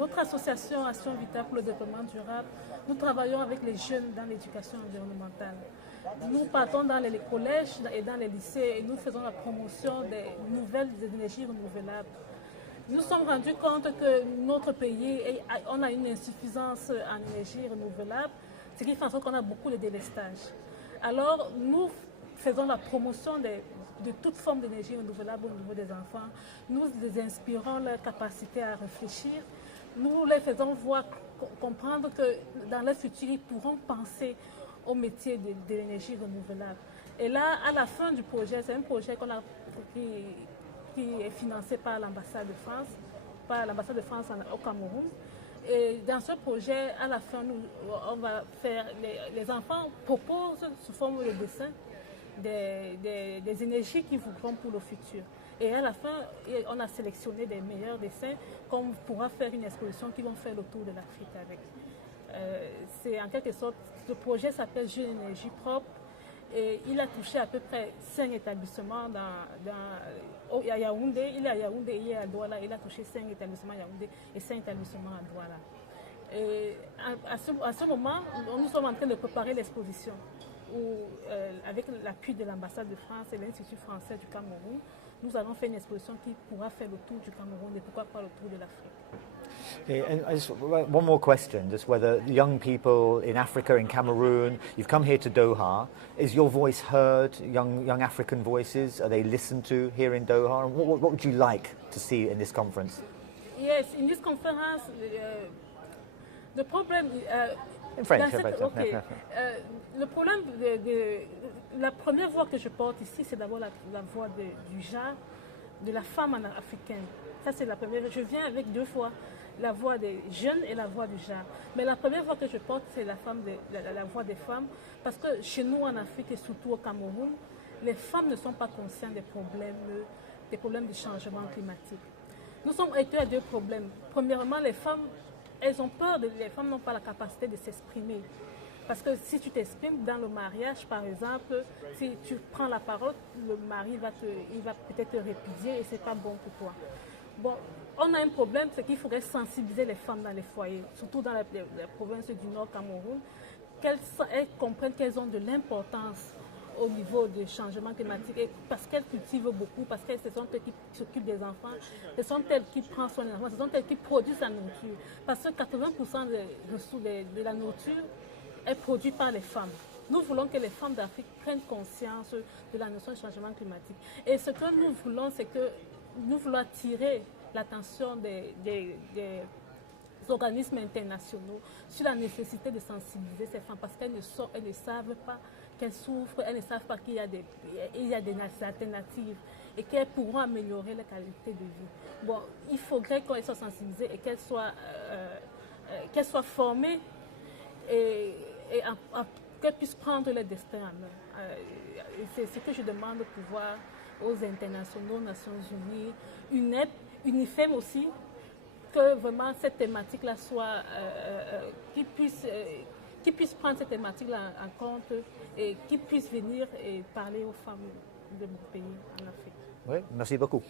notre association Action Vitale pour le développement durable, nous travaillons avec les jeunes dans l'éducation environnementale. Nous partons dans les collèges et dans les lycées et nous faisons la promotion des nouvelles énergies renouvelables. Nous sommes rendus compte que notre pays, on a une insuffisance en énergie renouvelable, ce qui fait en sorte qu'on a beaucoup de délestage. Alors, nous faisons la promotion de toute forme d'énergie renouvelable au niveau des enfants. Nous les inspirons leur capacité à réfléchir. Nous les faisons comprendre que dans le futur, ils pourront penser au métier de l'énergie renouvelable. Et là, à la fin du projet, c'est un projet qui est financé par l'ambassade de France au Cameroun. Et dans ce projet, à la fin, on va faire, les enfants proposent sous forme de dessin des énergies qui voudront pour le futur. Et à la fin, on a sélectionné des meilleurs dessins qu'on pourra faire une exposition qui vont faire le tour de l'Afrique avec. C'est en quelque sorte, ce projet s'appelle Jeunes énergie propre et il a touché à peu près 5 établissements à Yaoundé. Il est à Yaoundé, il est à Douala. Il a touché 5 établissements à Yaoundé et 5 établissements à Douala. Et à ce moment, nous sommes en train de préparer l'exposition avec l'appui de l'ambassade de France et l'Institut français du Cameroun, nous allons faire une exposition qui pourra faire le tour du Cameroun et pourquoi pas le tour de l'Afrique. Okay, and one more question, just whether the young people in Africa, in Cameroon, you've come here to Doha, is your voice heard, young African voices, are they listened to here in Doha? And what would you like to see in this conference? Yes, in this conference, the problem... In French, le problème la première voix que je porte ici, c'est d'abord la voix du genre, de la femme africaine. Ça, c'est la première. Je viens avec 2 fois la voix des jeunes et la voix du genre. Mais la première voix que je porte, c'est la voix des femmes. Parce que chez nous, en Afrique et surtout au Cameroun, les femmes ne sont pas conscientes des problèmes du changement climatique. Nous sommes heurtés à 2 problèmes. Premièrement, les femmes, elles ont peur, les femmes n'ont pas la capacité de s'exprimer. Parce que si tu t'exprimes dans le mariage, par exemple, si tu prends la parole, le mari va peut-être te répudier et ce n'est pas bon pour toi. Bon, on a un problème, c'est qu'il faudrait sensibiliser les femmes dans les foyers, surtout dans les provinces du Nord Cameroun, qu'elles comprennent qu'elles ont de l'importance au niveau du changement climatique, et parce qu'elles cultivent beaucoup, parce que ce sont elles qui s'occupent des enfants, ce sont elles qui prennent soin des enfants, ce sont elles qui produisent la nourriture. Parce que 80% de la nourriture est produite par les femmes. Nous voulons que les femmes d'Afrique prennent conscience de la notion de changement climatique. Et ce que nous voulons, c'est que nous voulons attirer l'attention des organismes internationaux sur la nécessité de sensibiliser ces femmes parce qu'elles ne savent pas qu'elles souffrent, elles ne savent pas qu'il y a des alternatives et qu'elles pourront améliorer la qualité de vie. Bon, il faudrait qu'elles soient sensibilisées et qu'elles soient formées et qu'elles puissent prendre leur destin en main. C'est ce que je demande de pouvoir aux internationaux, Nations Unies, UNEP, UNIFEM aussi, que vraiment cette thématique-là soit, qu'ils puissent prendre cette thématique-là en compte et qu'ils puissent venir et parler aux femmes de mon pays en Afrique. Oui, merci beaucoup.